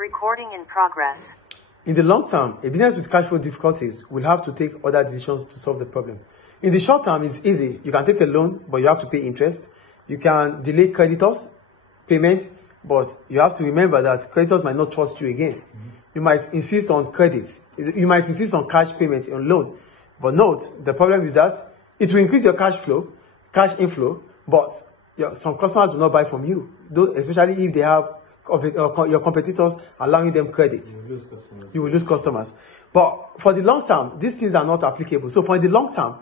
Recording in progress. In the long term, a business with cash flow difficulties will have to take other decisions to solve the problem. In the short term, it's easy. You can take a loan, but you have to pay interest. You can delay creditors' payment, but you have to remember that creditors might not trust you again. You might insist on credit. You might insist on cash payment on loan. But note, the problem is that it will increase your cash inflow, but some customers will not buy from you, especially if they have your competitors allowing them credit. You will lose customers. But for the long term, these things are not applicable. So for the long term,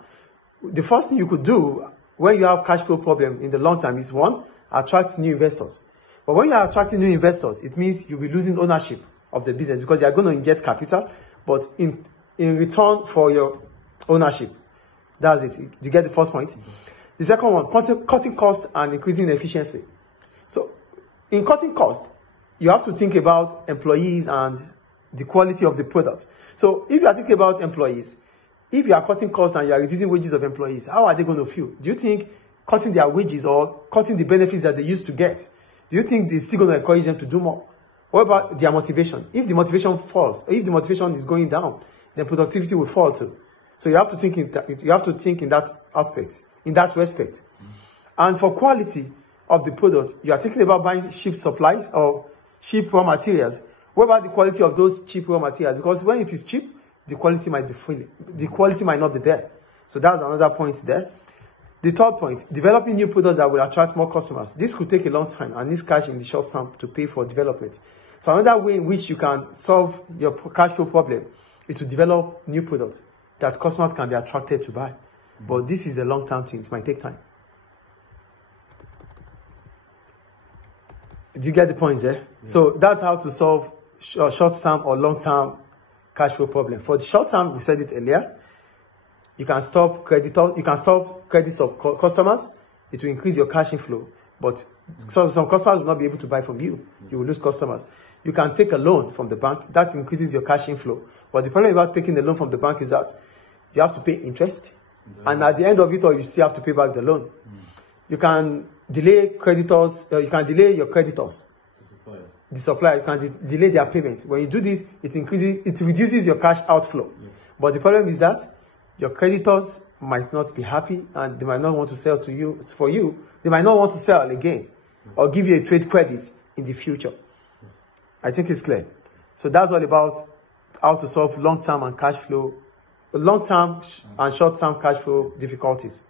the first thing you could do when you have cash flow problem in the long term is, one, attract new investors. But when you are attracting new investors, it means you'll be losing ownership of the business because they are going to inject capital, but in return for your ownership. That's it. You get the first point? The second one, cutting cost and increasing efficiency. So in cutting cost, you have to think about employees and the quality of the product. So if you are thinking about employees, if you are cutting costs and you are reducing wages of employees, how are they going to feel? Do you think cutting their wages or cutting the benefits that they used to get, do you think they're still going to encourage them to do more? What about their motivation? If the motivation falls, or if the motivation is going down, then productivity will fall too. So you have to think in that aspect, in that respect. And for quality of the product, you are thinking about buying cheap supplies or cheap raw materials. What about the quality of those cheap raw materials? Because when it is cheap, the quality might be failing. The quality might not be there. So that's another point there. The third point, developing new products that will attract more customers. This could take a long time and needs cash in the short term to pay for development. So another way in which you can solve your cash flow problem is to develop new products that customers can be attracted to buy. But this is a long-term thing. It might take time. Do you get the points there? Yeah. So that's how to solve short-term or long-term cash flow problem. For the short term, we said it earlier, you can stop credits of customers. It will increase your cash inflow, but some customers will not be able to buy from you. You will lose customers. You can take a loan from the bank. That increases your cash inflow. But the problem about taking a loan from the bank is that you have to pay interest. And at the end of it all, you still have to pay back the loan. You can delay creditors. You can delay your creditors. The supplier, you can delay their payment. When you do this, it reduces your cash outflow. Yes. But the problem is that your creditors might not be happy and they might not want to sell to you for you. They might not want to sell again or give you a trade credit in the future. Yes. I think it's clear. So that's all about how to solve long-term and short-term cash flow difficulties.